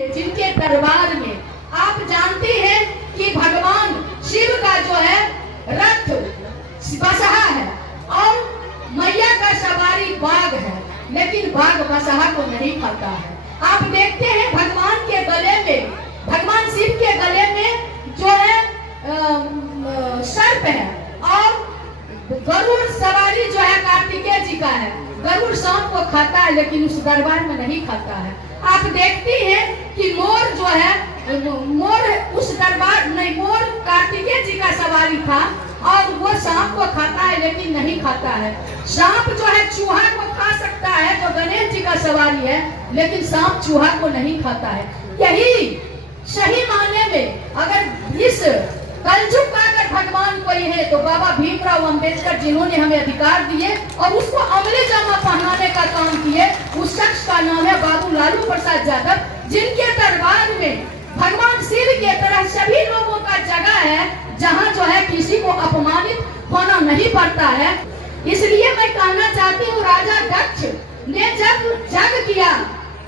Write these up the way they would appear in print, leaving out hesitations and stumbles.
जिनके दरबार में आप जानते हैं कि भगवान शिव का जो है रथ बसहा है और मैया का सवारी बाघ है, लेकिन बाघ बसहा को नहीं खाता है। आप देखते हैं भगवान के गले में, भगवान शिव के गले में जो है सर्प है और गरुड़ सवारी जो है कार्तिकेय जी का है। गरुड़ सांप को खाता है लेकिन उस दरबार में नहीं खाता है। आप देखती हैं कि मोर जो है, मोर उस दरबार नहीं, मोर कार्तिकेय जी का सवारी था और वो सांप को खाता है लेकिन नहीं खाता है। सांप जो है चूहा को खा सकता है जो गणेश जी का सवारी है, लेकिन सांप चूहा को नहीं खाता है। यही सही मायने में अगर इस कलयुग का अगर भगवान कोई है तो बाबा भीमराव अंबेडकर, जिन्होंने हमें अधिकार दिए और उसको अमली जामा पहनाने का काम किए, उस शख्स का नाम है बाबू लालू प्रसाद यादव, जिनके दरबार में भगवान शिव के तरह सभी लोगों का जगह है, जहाँ जो है किसी को अपमानित होना नहीं पड़ता है। इसलिए मैं कहना चाहती हूँ, राजा दक्ष ने जब जग किया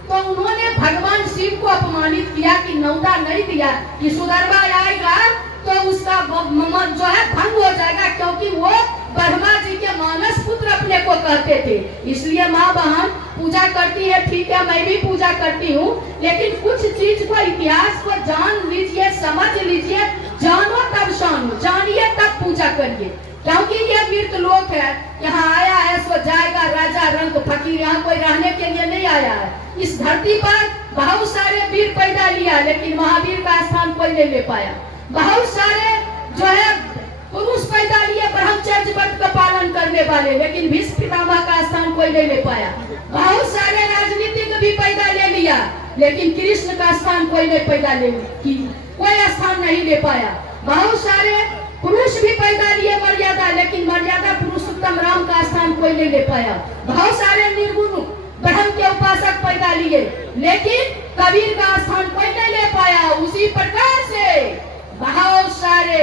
तो उन्होंने भगवान शिव को अपमानित किया कि न्योता नहीं दिया कि सुदर्भा आएगा तो उसका मन जो है भंग हो जाएगा, क्योंकि वो ब्रह्मा जी के मानस पुत्र अपने को कहते थे। इसलिए माँ बहन पूजा करती है, ठीक है, मैं भी पूजा करती हूँ, लेकिन कुछ चीज को, इतिहास को जान लीजिए, समझ लीजिए, जानो तब जानो, जानिए तब पूजा करिए, क्योंकि ये मृत लोक है। यहाँ आया है सो जाएगा, राजा रंग फकीर, यहाँ कोई रहने के लिए नहीं आया है। इस धरती पर बहुत सारे वीर पैदा लिया, लेकिन महावीर का स्थान कोई नहीं ले पाया। बहुत सारे जो है पुरुष पैदा लिए ब्रह्मचर्य व्रत का पालन करने वाले, लेकिन भीष्म पितामह का स्थान कोई नहीं ले पाया। बहुत सारे राजनीतिक भी पैदा ले लिया, लेकिन कृष्ण का स्थान कोई नहीं पैदा ले, कोई स्थान नहीं ले पाया। बहुत सारे पुरुष भी पैदा लिए मर्यादा, लेकिन मर्यादा पुरुषोत्तम राम का स्थान कोई नहीं ले पाया। बहुत सारे निर्गुण ब्रह्म के उपासक पैदा लिए, लेकिन कबीर का स्थान कोई नहीं ले पाया। उसी प्रकार से बहुत सारे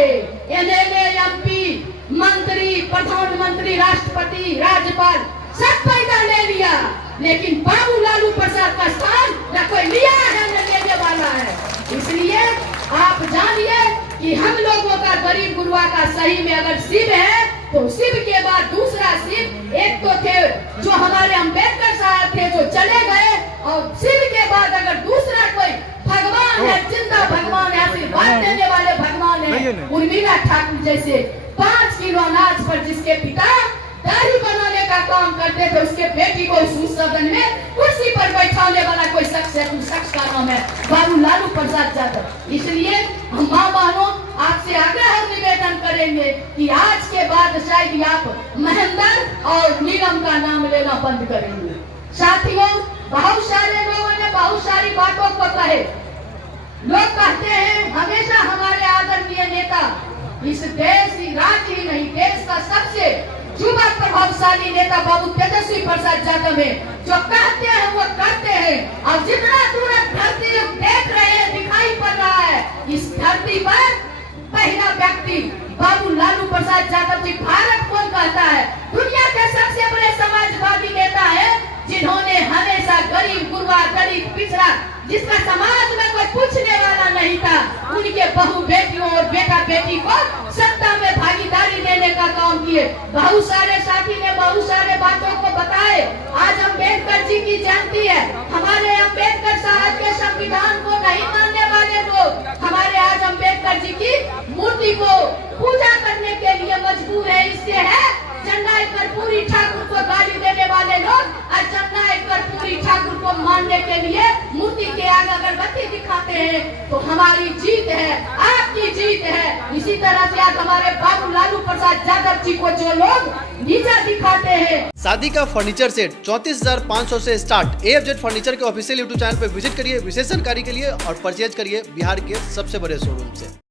एमएलए, एमपी, मंत्री, प्रधानमंत्री, राष्ट्रपति, राज्यपाल सब पैदा ले लिया, लेकिन बाबू लालू प्रसाद का स्थान न कोई लिया है न लेने वाला है। इसलिए आप जानिए कि हम लोगों का गरीब गुरुआ का सही में अगर शिव है तो शिव के बाद दूसरा शिव, एक तो थे जो हमारे अंबेडकर साहब थे जो चले गए, और शिव के बाद अगर दूसरा कोई भगवान है, जिंदा भगवान है, आशीर्वाद देने वाले भगवान है, उर्मिला ठाकुर जैसे 5 किलो अनाज पर जिसके पिता दाढ़ी बनाने का काम करते थे, उसके बेटी को उस सदन में कुर्सी पर बैठाने वाला कोई शख्स है, उस शख्स का नाम है बाबू लालू प्रसाद यादव। इसलिए हम माँ बहनों आपसे आग्रह और निवेदन करेंगे कि आज के बाद शायद आप महेंद्र और नीलम का नाम लेना बंद करेंगे। साथियों, बहुत सारे लोगों ने बहुत सारी बातों को कहे। लोग कहते हैं हमेशा हमारे आदरणीय नेता, इस देश ही राज्य ही नहीं, देश का सबसे युवा प्रभावशाली नेता बाबू तेजस्वी प्रसाद यादव है, जो कहते हैं वो करते हैं। और जितना दूर धरती देख रहे हैं, दिखाई पड़ रहा है, इस धरती पर पहला व्यक्ति बाबू लालू प्रसाद यादव जी। भारत कौन कहता है? दुनिया के सबसे बड़े समाजवादी नेता है, जिन्होंने हमेशा गरीब गुरुआ, गरीब पिछड़ा, जिसका समाज में कोई पूछने वाला नहीं था, उनके बहू बेटियों और बेटा बेटी को सत्ता में भागीदारी देने का काम किए। बहुत सारे साथी ने बहुत सारे बातों को बताए। आज अम्बेडकर जी की जयंती है, हमारे अम्बेडकर साहब के संविधान को नहीं मानने वाले लोग हमारे आज अम्बेडकर जी की मूर्ति को पूजा करने के लिए मजबूर है। इससे है जननायक कर्पूरी ठाकुर को गाली देने वाले लोग और जननायक कर्पूरी ठाकुर को मानने के लिए मूर्ति के आगे अगरबत्ती दिखाते हैं, तो हमारी जीत है, आपकी जीत है। इसी तरह से आज हमारे बाबू लालू प्रसाद यादव जी को जो लोग नीचा दिखाते हैं। शादी का फर्नीचर सेट 34,500 से स्टार्ट। AFZ फर्नीचर के ऑफिशियल YouTube चैनल पर विजिट करिए विशेष जानकारी के लिए और परचेज करिए बिहार के सबसे बड़े शोरूम से।